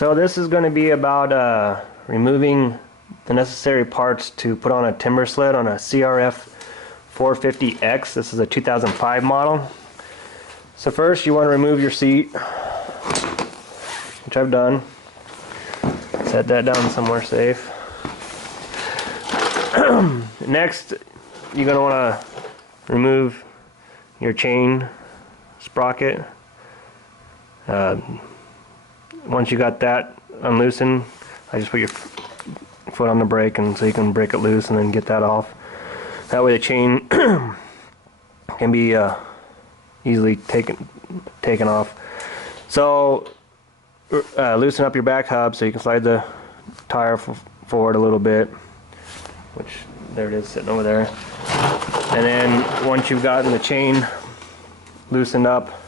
So this is going to be about removing the necessary parts to put on a timber sled on a crf450X. This is a 2005 model. So first you want to remove your seat, which I've done. Set that down somewhere safe. Next, you're going to want to remove your chain sprocket. Once you got that unloosened, I just put your foot on the brake, and so you can break it loose and then get that off. That way the chain can be easily taken off. So loosen up your back hub so you can slide the tire forward a little bit, which there it is sitting over there. And then once you've gotten the chain loosened up,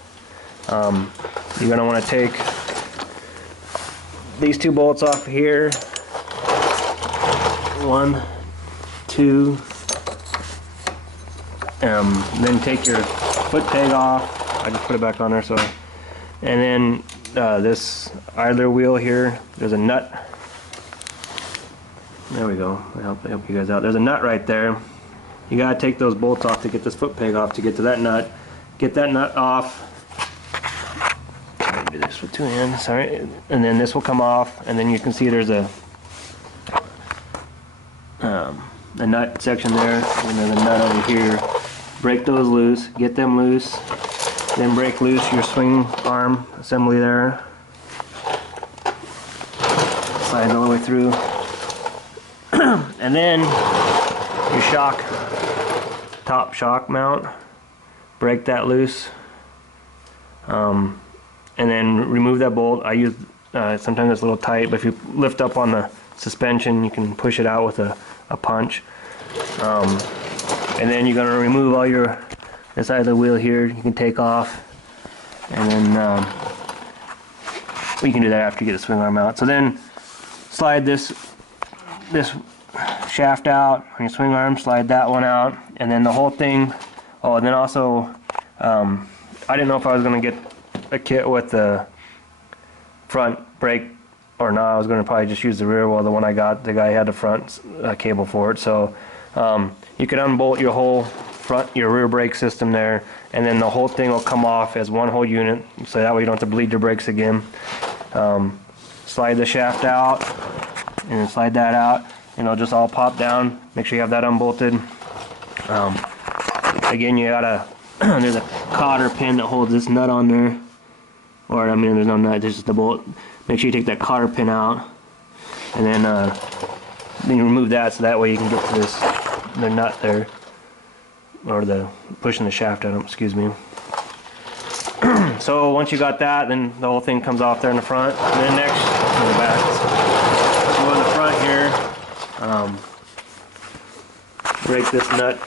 you're going to want to take these two bolts off here. 1, 2. Then take your foot peg off. I just put it back on there. And then this idler wheel here, there's a nut. There we go. I'll help you guys out. There's a nut right there. You gotta take those bolts off to get this foot peg off to get to that nut. Get that nut off. Do this with two hands, sorry. And then this will come off, and then you can see there's a nut section there, and then a nut over here. Break those loose, get them loose, then break loose your swing arm assembly there. Slide it all the way through. And then your top shock mount, break that loose. And then remove that bolt. I use sometimes it's a little tight, but if you lift up on the suspension, you can push it out with a punch. And then you're going to remove all this side of the wheel here. You can take off, and then you can do that after you get the swing arm out. So then slide this shaft out on your swing arm. Slide that one out, and then the whole thing. Oh, and then also I didn't know if I was going to get a kit with the front brake or not. I was going to probably just use the rear. Well, the one I got, the guy had the front cable for it, so you can unbolt your rear brake system there, and then the whole thing will come off as one whole unit, so that way you don't have to bleed your brakes again. Slide the shaft out, and then slide that out, and it'll just all pop down. Make sure you have that unbolted. Again, you gotta there's a cotter pin that holds this nut on there. Or, I mean, there's no nut, there's just the bolt. Make sure you take that cotter pin out, and then you remove that, so that way you can get to the nut there, or pushing the shaft out, excuse me. So once you got that, then the whole thing comes off there in the front, and then next, in the back. So in the front here, break this nut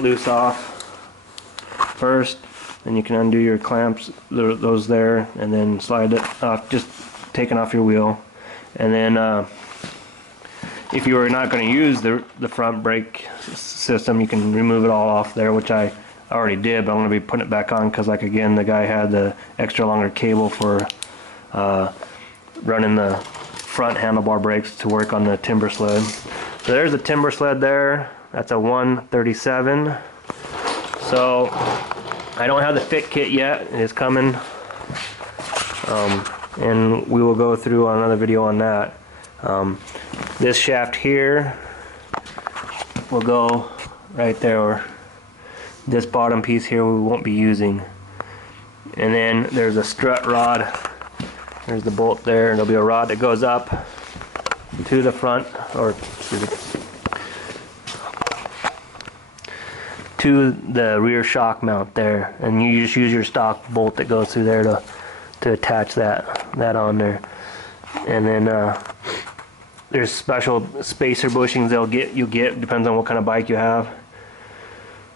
loose off first. Then you can undo your clamps, those there, and then slide it off, just taking off your wheel. And then if you were not going to use the front brake system, you can remove it all off there, which I already did, but I'm going to be putting it back on because, like, again, the guy had the extra longer cable for running the front handlebar brakes to work on the timber sled. So there's a timber sled there. That's a 137. So I don't have the fit kit yet. It is coming, and we will go through on another video on that. This shaft here will go right there, or this bottom piece here we won't be using. And then there's a strut rod. There's the bolt there, and there'll be a rod that goes up to the front, or excuse me, to the rear shock mount there, and you just use your stock bolt that goes through there to attach that on there. And then there's special spacer bushings you get depends on what kind of bike you have.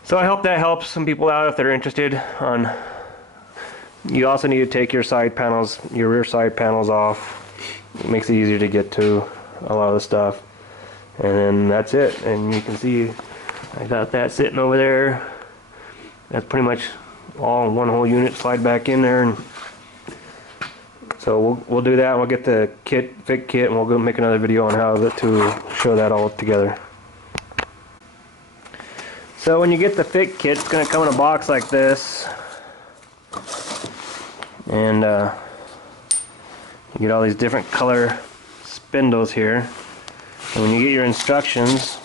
So I hope that helps some people out if they're interested. You also need to take your rear side panels off. It makes it easier to get to a lot of the stuff. And then that's it, and you can see I got that sitting over there. That's pretty much all in one whole unit. Slide back in there, and So we'll do that, and we'll get the fit kit, and we'll go make another video on how to show that all together. So when you get the fit kit, it's going to come in a box like this, and you get all these different color spindles here. And when you get your instructions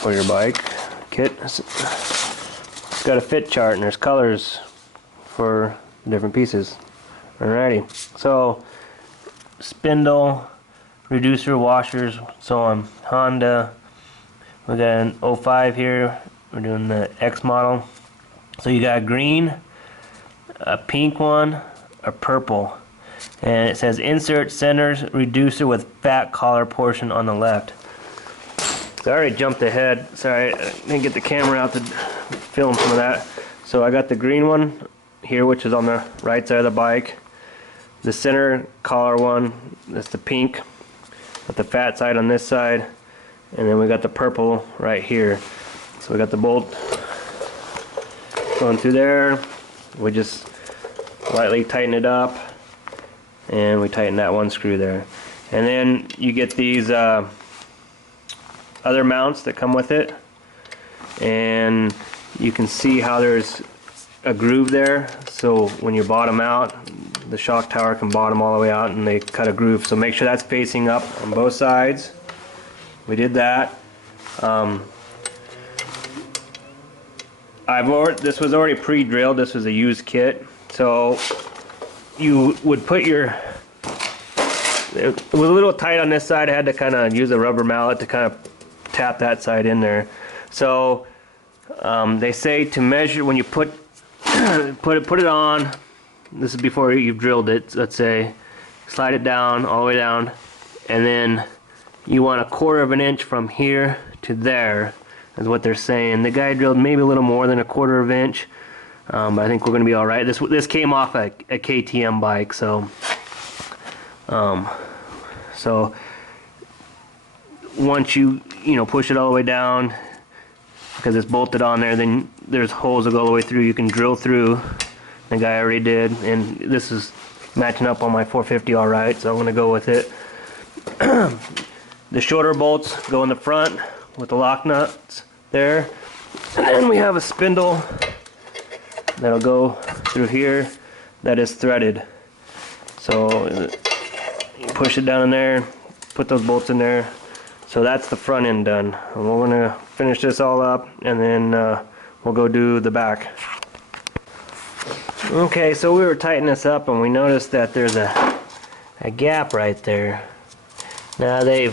for your bike kit, it's got a fit chart, and there's colors for different pieces. Alrighty, so spindle, reducer, washers, so on. Honda, we got an 05 here, we're doing the X model. So you got a green, a pink one, a purple, and it says insert centers reducer with fat collar portion on the left. So I already jumped ahead, sorry, I didn't get the camera out to film some of that. So I got the green one here, which is on the right side of the bike. The center collar one, that's the pink, with the fat side on this side, and then we got the purple right here. So we got the bolt going through there. We just lightly tighten it up, and we tighten that one screw there. And then you get these other mounts that come with it, and you can see how there's a groove there, so when you bottom out, the shock tower can bottom all the way out, and they cut a groove. So make sure that's facing up on both sides. We did that. This was already pre-drilled. This was a used kit, so you would put your. It was a little tight on this side. I had to kind of use a rubber mallet to kind of tap that side in there. So they say to measure when you put it on. This is before you've drilled it. Let's say slide it down all the way down, and then you want 1/4 of an inch from here to there, is what they're saying. The guy drilled maybe a little more than 1/4 of an inch, but I think we're going to be all right. This came off a KTM bike, so once you push it all the way down, because it's bolted on there, then there's holes that go all the way through. You can drill through. The guy already did, and this is matching up on my 450 all right, so I'm going to go with it. The shorter bolts go in the front with the lock nuts there, and then we have a spindle that'll go through here that is threaded. So you push it down in there, put those bolts in there. So that's the front end done. And we're going to finish this all up, and then we'll go do the back. Okay, so we were tightening this up, and we noticed that there's a gap right there. Now they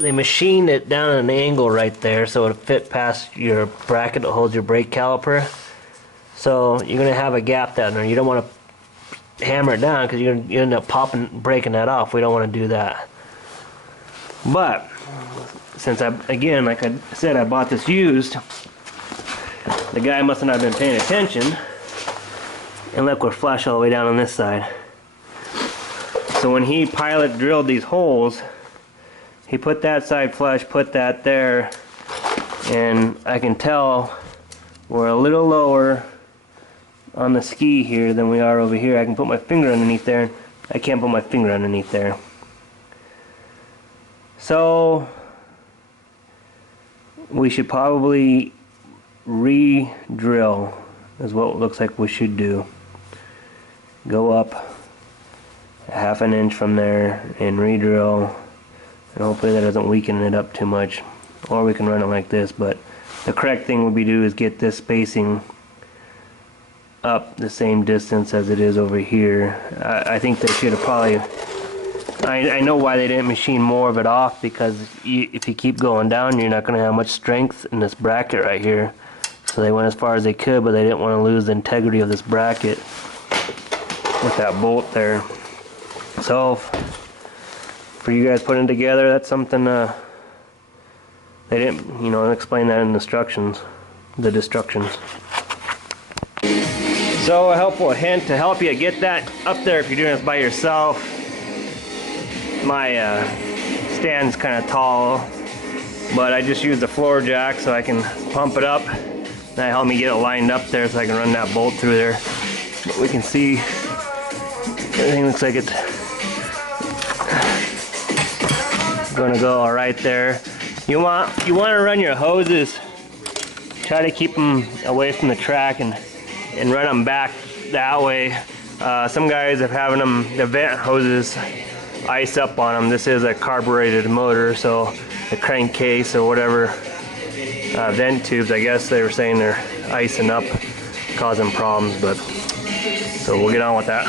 machined it down at an angle right there so it'll fit past your bracket that holds your brake caliper. So you're going to have a gap down there. You don't want to hammer it down, because you end up breaking that off. We don't want to do that. But since again, like I said, I bought this used, the guy must not have been paying attention, and look, we're flush all the way down on this side. So when he pilot drilled these holes, he put that side flush, put that there, and I can tell we're a little lower on the ski here than we are over here. I can put my finger underneath there. I can't put my finger underneath there. So we should probably re-drill, is what it looks like we should do. Go up 1/2 inch from there and re-drill, and hopefully that doesn't weaken it up too much. Or we can run it like this, but the correct thing would be to do is get this spacing up the same distance as it is over here. I think they should have probably, I know why they didn't machine more of it off, because if you keep going down, you're not going to have much strength in this bracket right here. So they went as far as they could, but they didn't want to lose the integrity of this bracket with that bolt there. So for you guys putting it together, that's something they didn't, explain that in the instructions, the instructions. So a helpful hint to help you get that up there if you're doing this by yourself. My stand's kind of tall, but I just use the floor jack so I can pump it up That helped me get it lined up there so I can run that bolt through there. But we can see everything looks like it's gonna go all right there. You want to run your hoses, try to keep them away from the track and run them back that way. Some guys are having the vent hoses ice up on them. This is a carbureted motor, so the crankcase or whatever vent tubes, I guess they were saying they're icing up, causing problems. But so we'll get on with that.